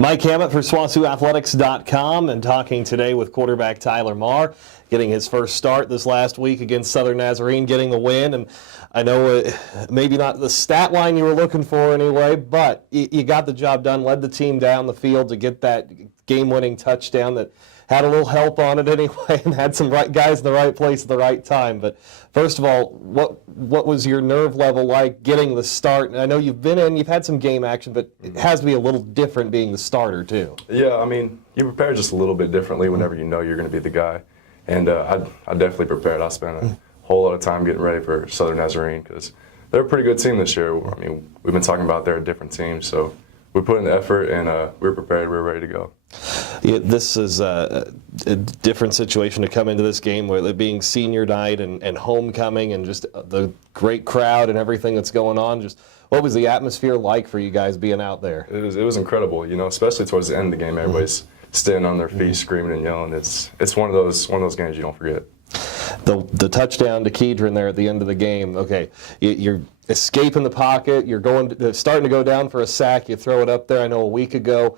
Mike Hammett for SWOSUathletics.com and talking today with quarterback Tyler Marr, getting his first start this last week against Southern Nazarene, getting the win. And I know maybe not the stat line you were looking for anyway, but you got the job done, led the team down the field to get that game-winning touchdown that had a little help on it anyway, and had some right guys in the right place at the right time. But first of all, what was your nerve level like getting the start? And I know you've had some game action, but it has to be a little different being the starter too. Yeah, I mean, you prepare just a little bit differently whenever you know you're going to be the guy. And I definitely prepared. I spent a whole lot of time getting ready for Southern Nazarene because they're a pretty good team this year. I mean, we've been talking about they're a different team, so we put in the effort and we were prepared. We were ready to go. Yeah, this is a different situation to come into this game with it being senior night and homecoming and just the great crowd and everything that's going on. Just what was the atmosphere like for you guys being out there? It was incredible, you know, especially towards the end of the game. Everybody's standing on their feet, screaming and yelling. It's one of those games you don't forget. The touchdown to Kedron there at the end of the game. Okay, you're escaping the pocket. You're starting to go down for a sack. You throw it up there. I know a week ago,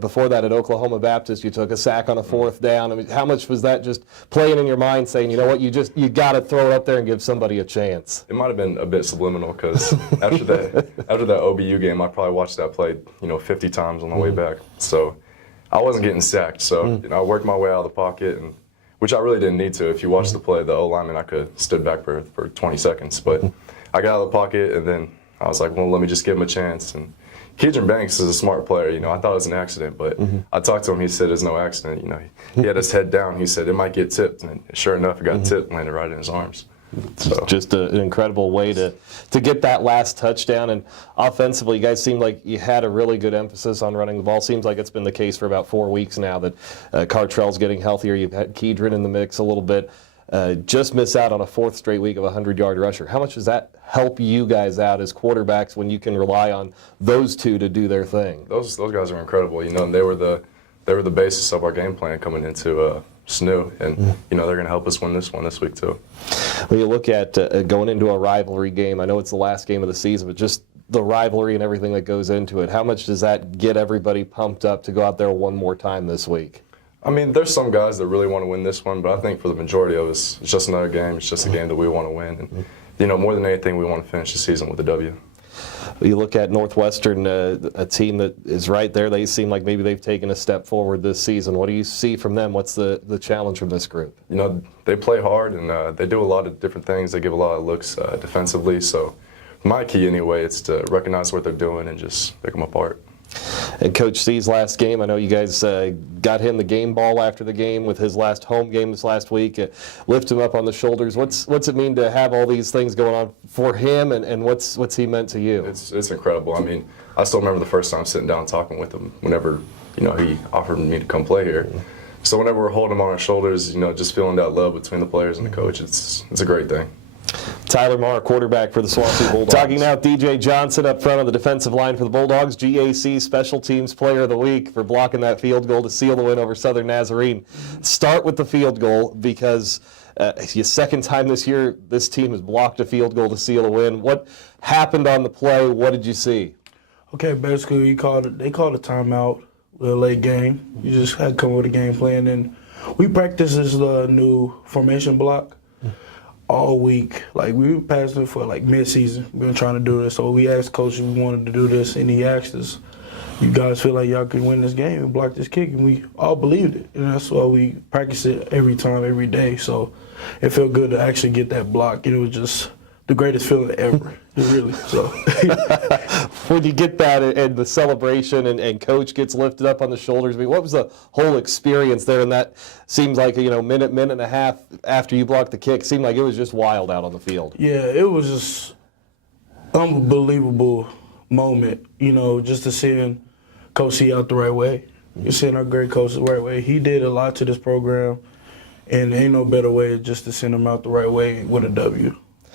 before that at Oklahoma Baptist, you took a sack on a 4th down. I mean, how much was that just playing in your mind, saying, you know what, you got to throw it up there and give somebody a chance? It might have been a bit subliminal because after that OBU game, I probably watched that play 50 times on the way back. So I wasn't getting sacked. So I worked my way out of the pocket and. Which I really didn't need to. If you watch the play, the O-lineman, I could have stood back for 20 seconds. But I got out of the pocket, and then I was like, well, let me just give him a chance. And Kedron Banks is a smart player. I thought it was an accident, but I talked to him. He said it's no accident. He had his head down. He said it might get tipped, and sure enough, it got tipped and landed right in his arms. So. Just an incredible way to get that last touchdown. And offensively, you guys seemed like you had a really good emphasis on running the ball. Seems like it's been the case for about 4 weeks now that Cartrell's getting healthier. You've had Kedron in the mix a little bit. Just miss out on a 4th straight week of a 100-yard rusher. How much does that help you guys out as quarterbacks when you can rely on those two to do their thing? Those guys are incredible. And they were the basis of our game plan coming into SNU, and they're going to help us win this one this week too. When you look at going into a rivalry game, I know it's the last game of the season, but just the rivalry and everything that goes into it, how much does that get everybody pumped up to go out there one more time this week? I mean, there's some guys that really want to win this one, but I think for the majority of us, it's just another game. It's just a game that we want to win, and more than anything, we want to finish the season with a W. You look at Northwestern, a team that is right there. They seem like maybe they've taken a step forward this season. What do you see from them? What's the challenge from this group? They play hard and they do a lot of different things. They give a lot of looks defensively. So my key anyway is to recognize what they're doing and just pick them apart. And Coach C's last game, I know you guys got him the game ball after the game with his last home game this last week. Lift him up on the shoulders. What's it mean to have all these things going on for him, and what's he meant to you? It's incredible. I mean, I still remember the first time sitting down and talking with him whenever he offered me to come play here. So whenever we're holding him on our shoulders, just feeling that love between the players and the coach, it's a great thing. Tyler Marr, quarterback for the SWOSU Bulldogs. Talking now with Dejai Johnson up front on the defensive line for the Bulldogs. GAC Special Teams Player of the Week for blocking that field goal to seal the win over Southern Nazarene. Start with the field goal because your second time this year, this team has blocked a field goal to seal a win. What happened on the play? What did you see? Okay, basically they called a timeout with a late game. You just had to come with a game plan, and we practiced this new formation block all week. Like, we were passing it for mid-season. We've been trying to do this. So we asked Coach if we wanted to do this, and he asked us, you guys feel like y'all can win this game and block this kick? And we all believed it. And that's why we practice it every time, every day. So it felt good to actually get that block. It was just the greatest feeling ever, really. So when you get that and the celebration and Coach gets lifted up on the shoulders, I mean, what was the whole experience there? And that seems like minute and a half after you blocked the kick, seemed like it was just wild out on the field. Yeah, it was just unbelievable moment, just to seeing Coach C out the right way. You're seeing our great coach the right way. He did a lot to this program, and ain't no better way just to send him out the right way with a W.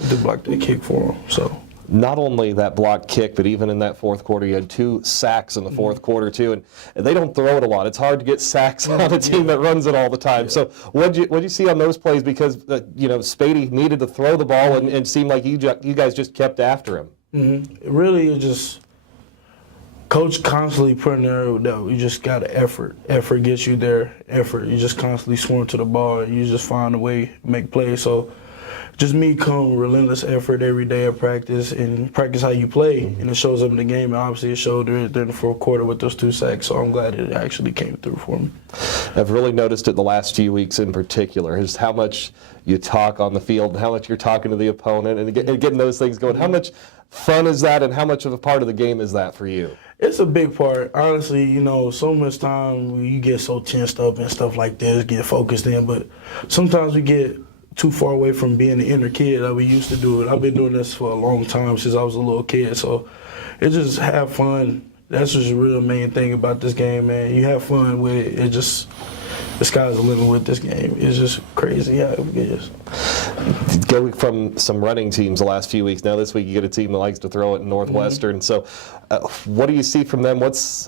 To block that kick for him. So not only that blocked kick, but even in that 4th quarter, you had 2 sacks in the 4th quarter too, and they don't throw it a lot. It's hard to get sacks on a team that runs it all the time. So what'd you see on those plays? Because Spady needed to throw the ball, and seemed like you guys just kept after him. It really is just Coach constantly putting there that you just got to effort. Effort gets you there. Effort. You just constantly swim to the ball. And you just find a way to make plays. So just me come relentless effort every day of practice and practice how you play. And it shows up in the game. And obviously it showed during the fourth quarter with those 2 sacks. So I'm glad it actually came through for me. I've really noticed it the last few weeks in particular, is how much you talk on the field and how much you're talking to the opponent and getting those things going. How much fun is that, and how much of a part of the game is that for you? It's a big part. Honestly, you know, so much time you get so tensed up and stuff like this, get focused in, but sometimes we get too far away from being the inner kid that we used to do it. I've been doing this for a long time, since I was a little kid, so it's just have fun. That's just the real main thing about this game, man. You have fun with it. It just, the sky's the limit with this game. It's just crazy how it is. Going from some running teams the last few weeks, now this week you get a team that likes to throw it in Northwestern. So what do you see from them? Is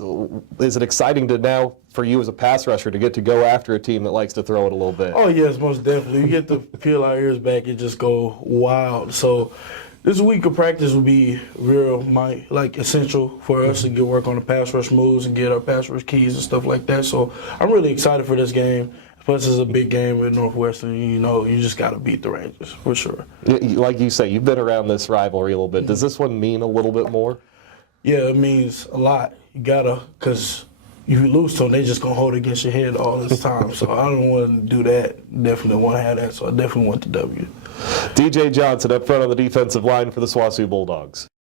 it exciting to now for you as a pass rusher to get to go after a team that likes to throw it a little bit? Oh, yes, most definitely. You get to peel our ears back and just go wild. So this week of practice will be real, essential for us to get work on the pass rush moves and get our pass rush keys and stuff like that. So I'm really excited for this game. Plus, it's a big game with Northwestern. You know, you just got to beat the Rangers, for sure. Like you say, you've been around this rivalry a little bit. Does this one mean a little bit more? Yeah, it means a lot. You got to, because if you lose to them, they just going to hold it against your head all this time. So I don't want to do that. Definitely want to have that. So I definitely want the W. Dejai Johnson up front on the defensive line for the SWOSU Bulldogs.